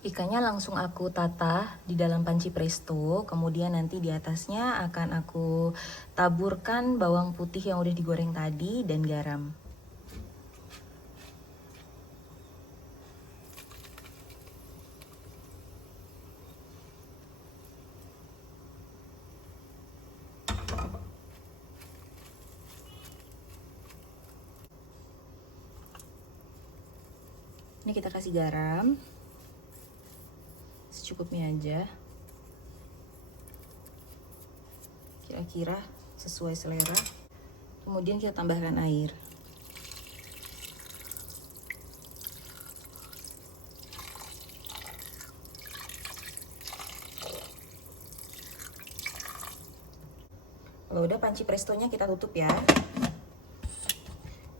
Ikannya langsung aku tata di dalam panci presto, kemudian nanti di atasnya akan aku taburkan bawang putih yang udah digoreng tadi dan garam. Ini kita kasih garam secukupnya aja, kira-kira sesuai selera. Kemudian kita tambahkan air. Kalau udah, panci prestonya kita tutup ya.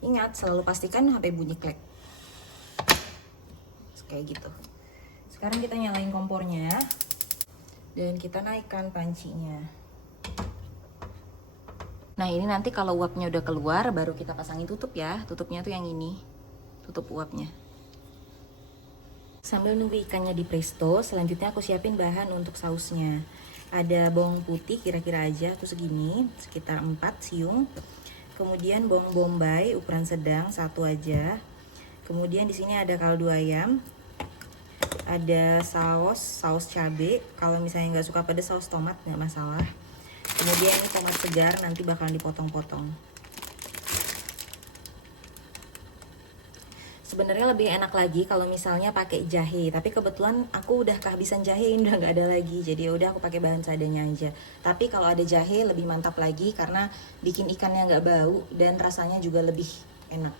Ingat, selalu pastikan sampai bunyi klek. Kayak gitu. Sekarang kita nyalain kompornya dan kita naikkan pancinya. Nah, ini nanti kalau uapnya udah keluar baru kita pasangin tutup ya. Tutupnya tuh yang ini, tutup uapnya. Sambil nunggu ikannya di presto, selanjutnya aku siapin bahan untuk sausnya. Ada bawang putih kira-kira aja tuh segini, sekitar 4 siung. Kemudian bawang bombay ukuran sedang 1 aja. Kemudian di sini ada kaldu ayam, ada saus cabai. Kalau misalnya nggak suka pedas, saus tomat nggak masalah. Kemudian ini tomat segar, nanti bakalan dipotong-potong. Sebenarnya lebih enak lagi kalau misalnya pakai jahe, tapi kebetulan aku udah kehabisan jahe, ini udah nggak ada lagi, jadi udah aku pakai bahan seadanya aja. Tapi kalau ada jahe lebih mantap lagi karena bikin ikannya nggak bau dan rasanya juga lebih enak.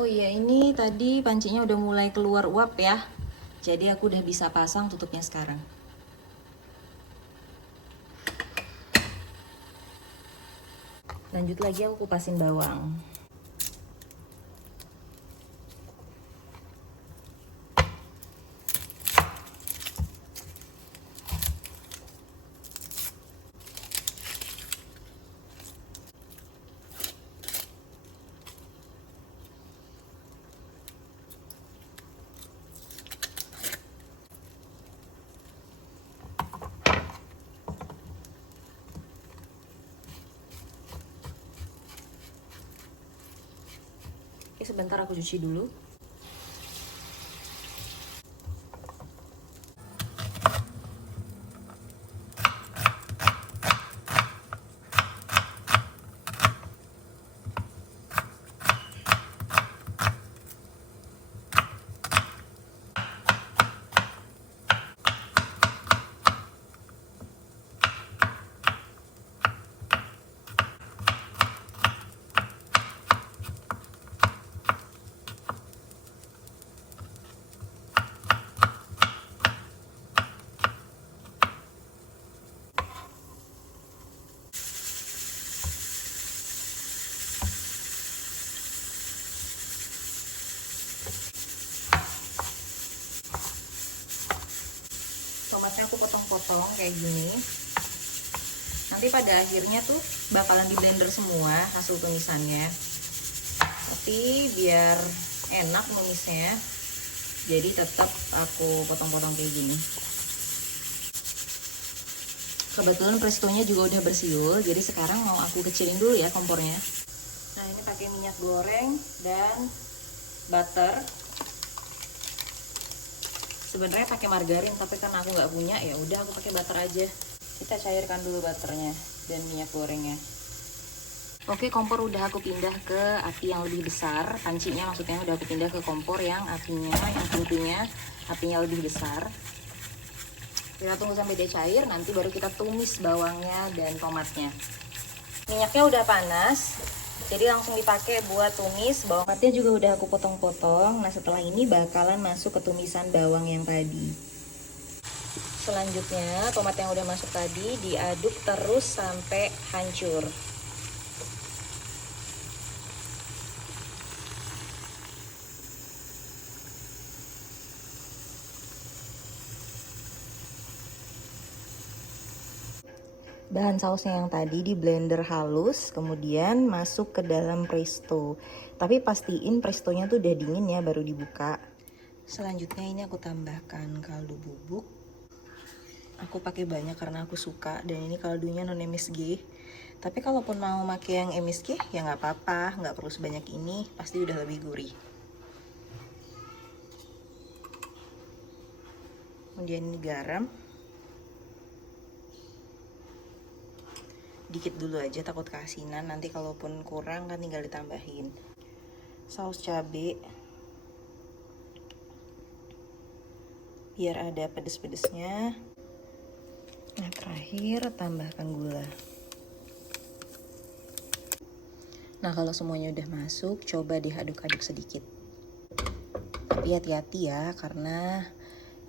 Oh iya, ini tadi pancinya udah mulai keluar uap ya. Jadi aku udah bisa pasang tutupnya sekarang. Lanjut lagi, aku kupasin bawang. Oke, sebentar aku cuci dulu. Tomatnya aku potong-potong kayak gini. Nanti pada akhirnya tuh bakalan di blender semua hasil tumisannya. Tapi biar enak numisnya, jadi tetap aku potong-potong kayak gini. Kebetulan prestonya juga udah bersiul, jadi sekarang mau aku kecilin dulu ya kompornya. Nah, ini pakai minyak goreng dan butter. Sebenarnya pakai margarin, tapi karena aku nggak punya, ya udah aku pakai butter aja. Kita cairkan dulu butternya dan minyak gorengnya. Oke, kompor udah aku pindah ke api yang lebih besar. Pancinya maksudnya udah aku pindah ke kompor yang pintunya apinya lebih besar. Kita tunggu sampai dia cair, nanti baru kita tumis bawangnya dan tomatnya. Minyaknya udah panas, jadi langsung dipakai buat tumis. Tomatnya juga udah aku potong-potong. Nah, setelah ini bakalan masuk ke tumisan bawang yang tadi. Selanjutnya tomat yang udah masuk tadi diaduk terus sampai hancur. Bahan sausnya yang tadi di blender halus, kemudian masuk ke dalam presto. Tapi pastiin prestonya tuh udah dingin ya, baru dibuka. Selanjutnya ini aku tambahkan kaldu bubuk. Aku pakai banyak karena aku suka, dan ini kaldunya non MSG. Tapi kalaupun mau pakai yang MSG ya nggak apa-apa, nggak perlu sebanyak ini, pasti udah lebih gurih. Kemudian ini garam, dikit dulu aja takut keasinan, nanti kalaupun kurang kan tinggal ditambahin. Saus cabai biar ada pedes-pedesnya. Nah, terakhir tambahkan gula. Nah, kalau semuanya udah masuk, coba diaduk-aduk sedikit. Tapi hati-hati ya, karena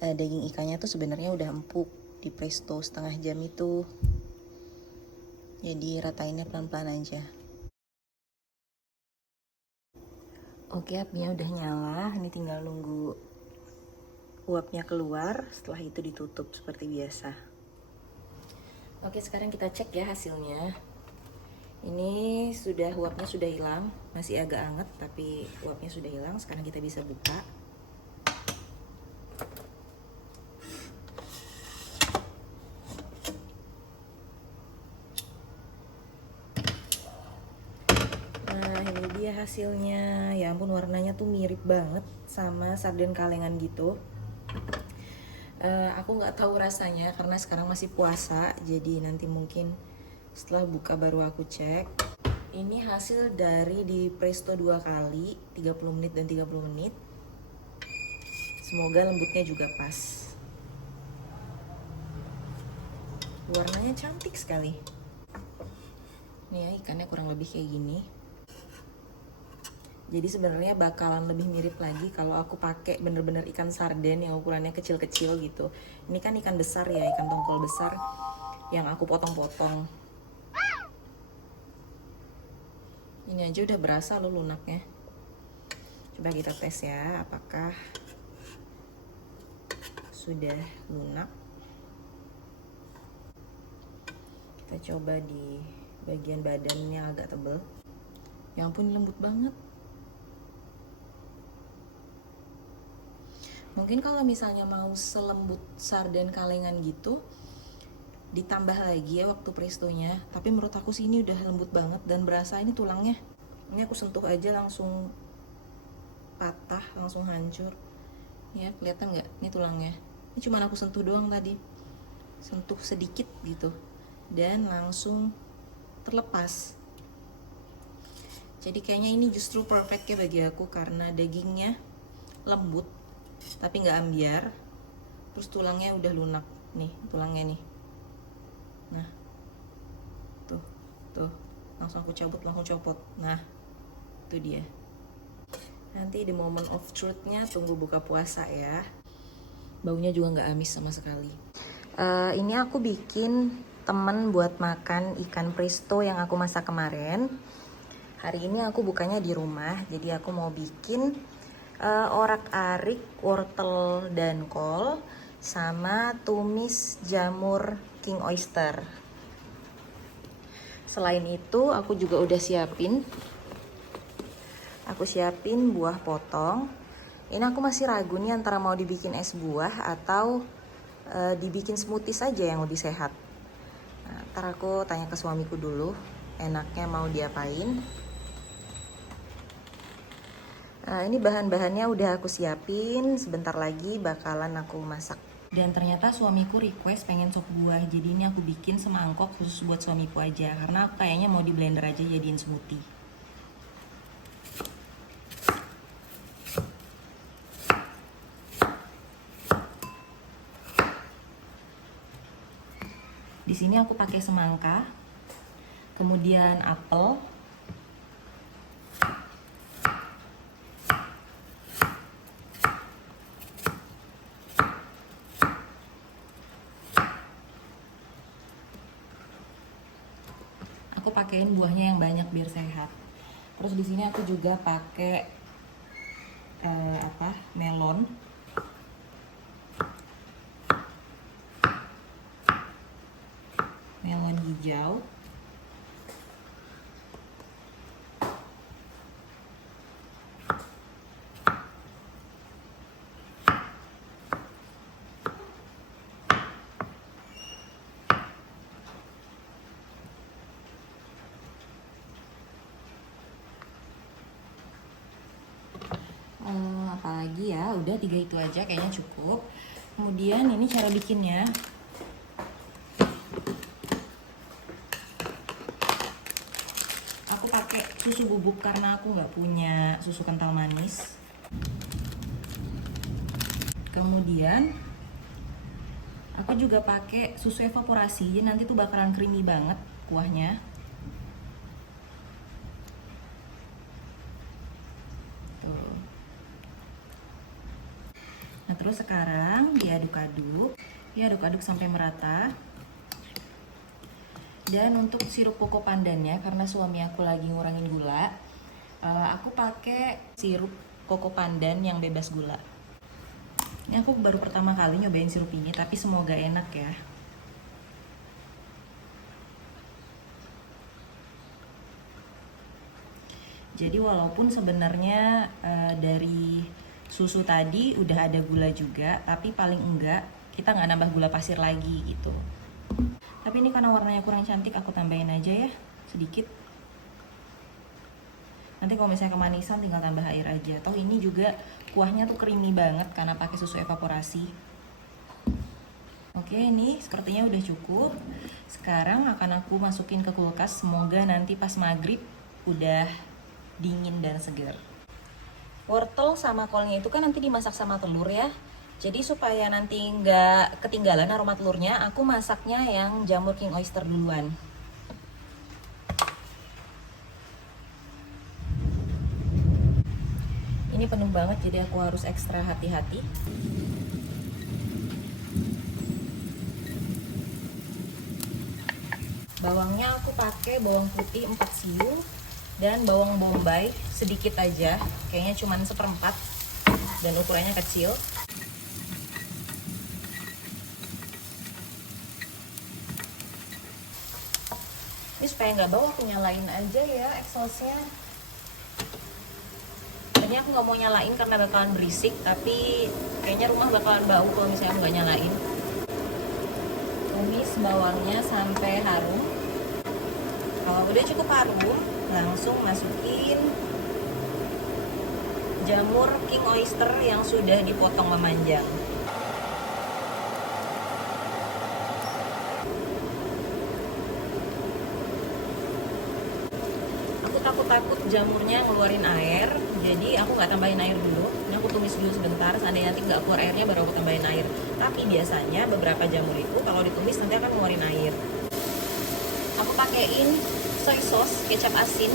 daging ikannya tuh sebenarnya udah empuk di presto setengah jam itu. Jadi ratainnya pelan-pelan aja. Oke, apinya udah nyala. Ini tinggal nunggu uapnya keluar. Setelah itu ditutup seperti biasa. Oke, sekarang kita cek ya hasilnya. Ini uapnya sudah hilang. Masih agak anget tapi uapnya sudah hilang. Sekarang kita bisa buka. Nah, ini dia hasilnya. Ya ampun, warnanya tuh mirip banget sama sarden kalengan gitu. Aku nggak tahu rasanya karena sekarang masih puasa, jadi nanti mungkin setelah buka baru aku cek. Ini hasil dari di presto 2 kali, 30 menit dan 30 menit. Semoga lembutnya juga pas. Warnanya cantik sekali. Nih ya, ikannya kurang lebih kayak gini. Jadi sebenarnya bakalan lebih mirip lagi kalau aku pakai bener-bener ikan sarden yang ukurannya kecil-kecil gitu. Ini kan ikan besar ya, ikan tongkol besar yang aku potong-potong. Ini aja udah berasa loh lunaknya. Coba kita tes ya, apakah sudah lunak. Kita coba di bagian badannya agak tebal. Ya ampun, lembut banget. Mungkin kalau misalnya mau selembut sarden kalengan gitu, ditambah lagi ya waktu prestonya. Tapi menurut aku sih ini udah lembut banget dan berasa ini tulangnya. Ini aku sentuh aja langsung patah, langsung hancur. Ya, kelihatan nggak? Ini tulangnya. Ini cuma aku sentuh doang tadi. Sentuh sedikit gitu. Dan langsung terlepas. Jadi kayaknya ini justru perfect ya bagi aku karena dagingnya lembut tapi nggak ambiar, terus tulangnya udah lunak nih, tulangnya nih. Nah, tuh langsung aku cabut, langsung copot. Nah, itu dia. Nanti di moment of truth-nya tunggu buka puasa ya. Baunya juga nggak amis sama sekali. Ini aku bikin temen buat makan ikan presto yang aku masak kemarin. Hari ini aku bukanya di rumah, jadi aku mau bikin orak-arik, wortel dan kol, sama tumis jamur king oyster. Selain itu aku juga udah siapin buah potong. Ini aku masih ragu nih antara mau dibikin es buah atau dibikin smoothie saja yang lebih sehat. Nah, ntar aku tanya ke suamiku dulu enaknya mau diapain. Ini bahan-bahannya udah aku siapin, sebentar lagi bakalan aku masak. Dan ternyata suamiku request pengen sop buah, jadi ini aku bikin semangkok khusus buat suamiku aja, karena aku kayaknya mau di blender aja jadiin smoothie. Di sini aku pakai semangka, kemudian apel, aku pakein buahnya yang banyak biar sehat. Terus di sini aku juga pakai melon. melon hijau, apalagi ya, udah 3 itu aja kayaknya cukup. Kemudian ini cara bikinnya. Aku pakai susu bubuk karena aku nggak punya susu kental manis. Kemudian aku juga pakai susu evaporasi, jadi nanti tuh bakalan creamy banget kuahnya. Tuh. Nah, terus sekarang diaduk-aduk sampai merata. Dan untuk sirup koko pandannya, karena suami aku lagi ngurangin gula, aku pakai sirup koko pandan yang bebas gula. Ini aku baru pertama kali nyobain sirup ini, tapi semoga enak ya. Jadi walaupun sebenarnya dari susu tadi udah ada gula juga, tapi paling enggak kita nggak nambah gula pasir lagi gitu. Tapi ini karena warnanya kurang cantik, aku tambahin aja ya sedikit. Nanti kalau misalnya kemanisan tinggal tambah air aja. Toh ini juga kuahnya tuh creamy banget karena pakai susu evaporasi. Oke, ini sepertinya udah cukup. Sekarang akan aku masukin ke kulkas. Semoga nanti pas maghrib udah dingin dan segar. Wortel sama kolnya itu kan nanti dimasak sama telur ya. Jadi supaya nanti nggak ketinggalan aroma telurnya, aku masaknya yang jamur king oyster duluan. Ini penuh banget, jadi aku harus ekstra hati-hati. Bawangnya aku pakai bawang putih 4 siung dan bawang bombay sedikit aja, kayaknya cuma 1/4 dan ukurannya kecil. Ini supaya nggak bau aku nyalain aja ya exhaustnya. Tadinya aku nggak mau nyalain karena bakalan berisik, tapi kayaknya rumah bakalan bau kalau misalnya aku nggak nyalain. Tumis bawangnya sampai harum. Kalau udah cukup harum, langsung masukin jamur king oyster yang sudah dipotong memanjang. Takut jamurnya ngeluarin air, jadi aku nggak tambahin air dulu. Ini aku tumis dulu sebentar, seandainya nanti nggak keluar airnya baru aku tambahin air. Tapi biasanya beberapa jamur itu kalau ditumis nanti akan ngeluarin air. Aku pakein soy sauce, kecap asin.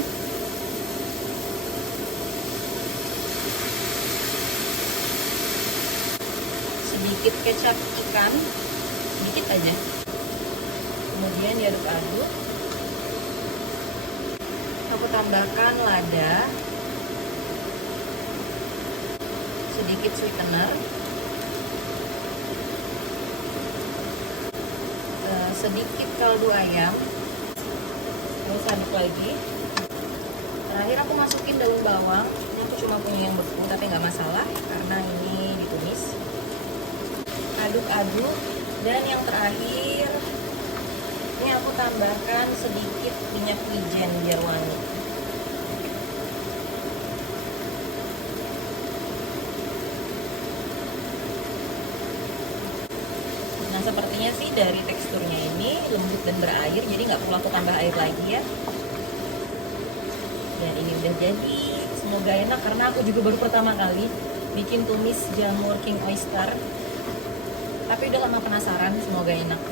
Sedikit kecap ikan, sedikit aja. Kemudian diaduk-aduk. Aku tambahkan lada, sedikit sweetener, sedikit kaldu ayam, terus aduk lagi. Terakhir aku masukin daun bawang. Ini aku cuma punya yang beku, tapi nggak masalah karena ini ditumis. Aduk-aduk, dan yang terakhir ini aku tambahkan sedikit minyak wijen biar wangi. Nah, sepertinya sih dari teksturnya ini lembut dan berair, jadi nggak perlu aku tambah air lagi ya. Dan ini udah jadi. Semoga enak karena aku juga baru pertama kali bikin tumis jamur king oyster. Tapi udah lama penasaran, semoga enak.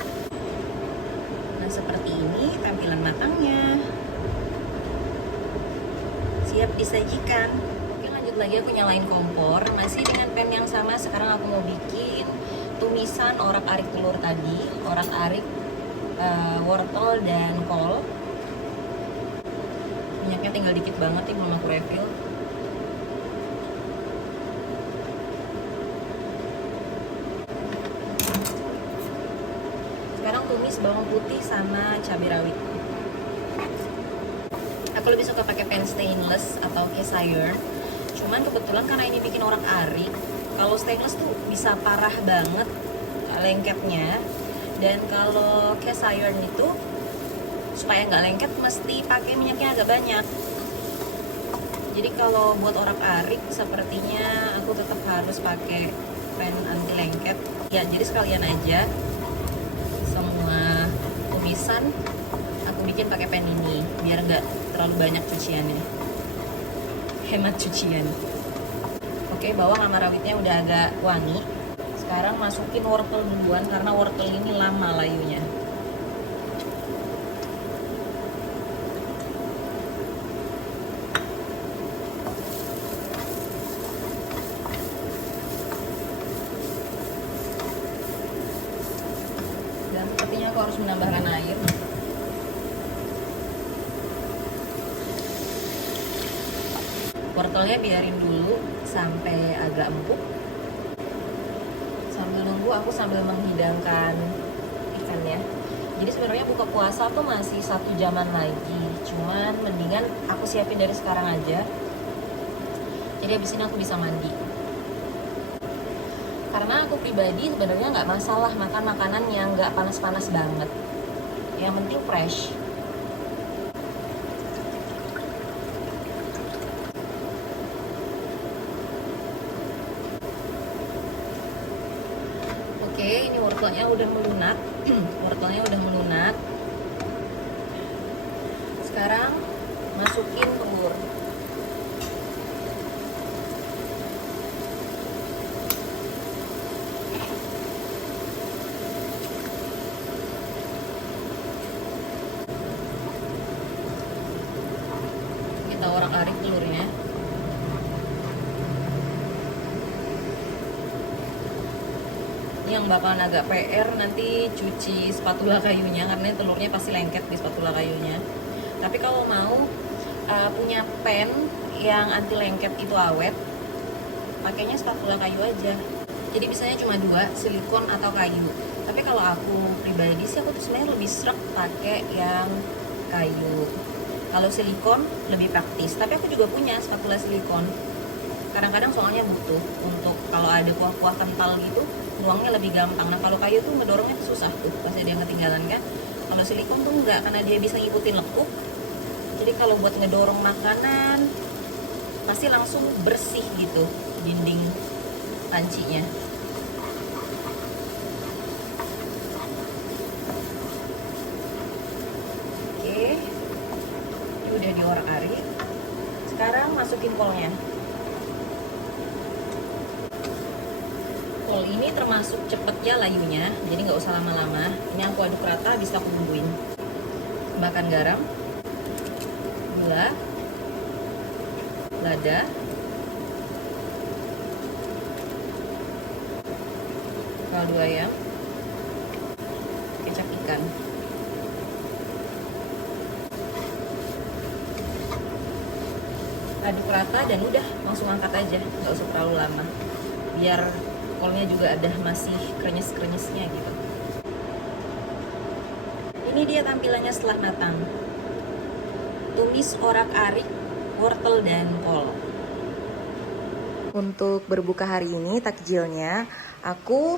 Nah, seperti ini tampilan matangnya. Siap disajikan. Oke, lanjut lagi aku nyalain kompor. Masih dengan pan yang sama, sekarang aku mau bikin tumisan orak-arik telur tadi. Orak-arik, wortel, dan kol. Minyaknya tinggal dikit banget nih, belum aku refill. Sekarang tumis tumis bawang putih sama cabai rawit. Aku lebih suka pakai pan stainless atau cast iron. Cuman kebetulan karena ini bikin orak-arik, kalau stainless tuh bisa parah banget lengketnya. Dan kalau cast iron itu supaya nggak lengket mesti pakai minyaknya agak banyak. Jadi kalau buat orak-arik sepertinya aku tetap harus pakai pan anti lengket. Ya jadi sekalian aja semua tumisan aku bikin pakai pan ini biar nggak terlalu banyak cuciannya, hemat cucian. Oke, bawang sama rawitnya udah agak wangi. Sekarang masukin wortel duluan karena wortel ini lama layunya. Dan sepertinya aku harus menambahkan air. Wortelnya biarin dulu sampai agak empuk. Sambil nunggu aku sambil menghidangkan ikannya. Jadi sebenarnya buka puasa tuh masih 1 jaman lagi. Cuman mendingan aku siapin dari sekarang aja. Jadi abis ini aku bisa mandi. Karena aku pribadi sebenarnya nggak masalah makan makanan yang nggak panas-panas banget. Yang penting fresh. Oke, ini wortelnya udah melunak. Wortelnya udah melunak. Sekarang masukin telur. Kita orak-arik telurnya. Yang bakalan agak PR nanti cuci spatula kayunya karena telurnya pasti lengket di spatula kayunya. Tapi kalau mau punya pan yang anti lengket itu awet, pakainya spatula kayu aja. Jadi biasanya cuma 2, silikon atau kayu. Tapi kalau aku pribadi sih aku tuh sebenarnya lebih srek pakai yang kayu. Kalau silikon lebih praktis. Tapi aku juga punya spatula silikon. Kadang-kadang soalnya butuh untuk kalau ada kuah-kuah kental gitu, buangnya lebih gampang. Nah kalau kayu tuh ngedorongnya susah tuh, pasti dia ketinggalan kan. Kalau silikon tuh enggak, karena dia bisa ngikutin lekuk. Jadi kalau buat ngedorong makanan pasti langsung bersih gitu dinding pancinya. Oke, ini udah diorak-arik. Sekarang masukin kolnya. Kol ini termasuk cepetnya layunya, jadi nggak usah lama-lama. Ini aku aduk rata, bisa aku bumbuin. Tambahkan garam, gula, lada, kaldu ayam, kecap ikan. Aduk rata dan udah langsung angkat aja, nggak usah terlalu lama. Biar kolnya juga ada masih krenyes-krenyesnya gitu. Ini dia tampilannya setelah matang. Tumis orak-arik, wortel dan kol. Untuk berbuka hari ini takjilnya aku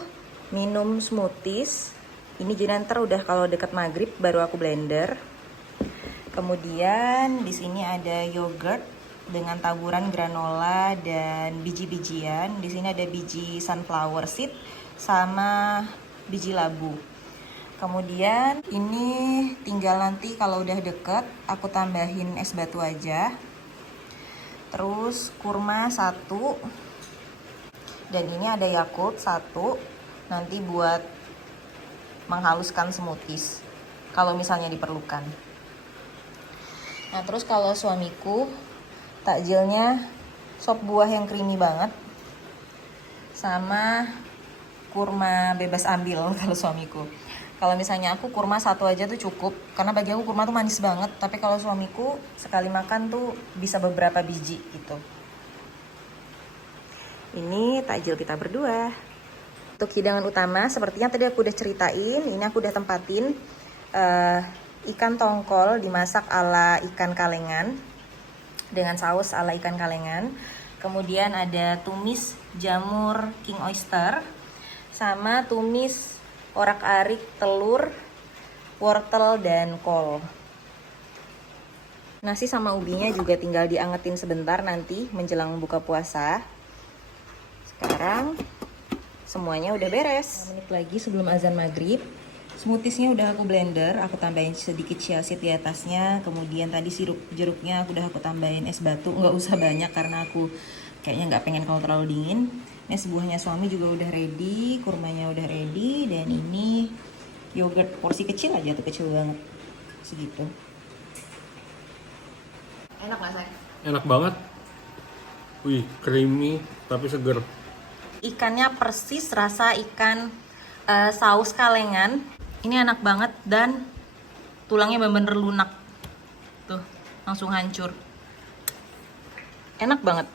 minum smoothies. Ini jadi ntar udah kalau dekat maghrib baru aku blender. Kemudian di sini ada yogurt dengan taburan granola dan biji-bijian. Di sini ada biji sunflower seed sama biji labu. Kemudian ini tinggal nanti kalau udah deket aku tambahin es batu aja. Terus kurma 1. Dan ini ada Yakult 1. Nanti buat menghaluskan smoothies kalau misalnya diperlukan. Nah, terus kalau suamiku takjilnya sop buah yang creamy banget sama kurma bebas ambil kalau suamiku. Kalau misalnya aku kurma 1 aja tuh cukup, karena bagi aku kurma tuh manis banget. Tapi kalau suamiku sekali makan tuh bisa beberapa biji gitu. Ini takjil kita berdua. Untuk hidangan utama, sepertinya tadi aku udah ceritain, ini aku udah tempatin ikan tongkol dimasak ala ikan kalengan dengan saus ala ikan kalengan. Kemudian ada tumis jamur king oyster sama tumis orak-arik telur, wortel dan kol. Nasi sama ubinya juga tinggal diangetin sebentar nanti menjelang buka puasa. Sekarang semuanya udah beres. 5 menit lagi sebelum azan maghrib. Smoothiesnya udah aku blender, aku tambahin sedikit chia seed di atasnya. Kemudian tadi sirup jeruknya aku udah aku tambahin es batu, nggak usah banyak karena aku kayaknya nggak pengen kalau terlalu dingin. Nes buahnya suami juga udah ready, kurmanya udah ready, dan ini yogurt porsi kecil aja tuh, kecil banget segitu. Enak nggak say? Enak banget. Wih, creamy tapi seger. Ikannya persis rasa ikan saus kalengan. Ini enak banget dan tulangnya bener-bener lunak. Tuh, langsung hancur. Enak banget.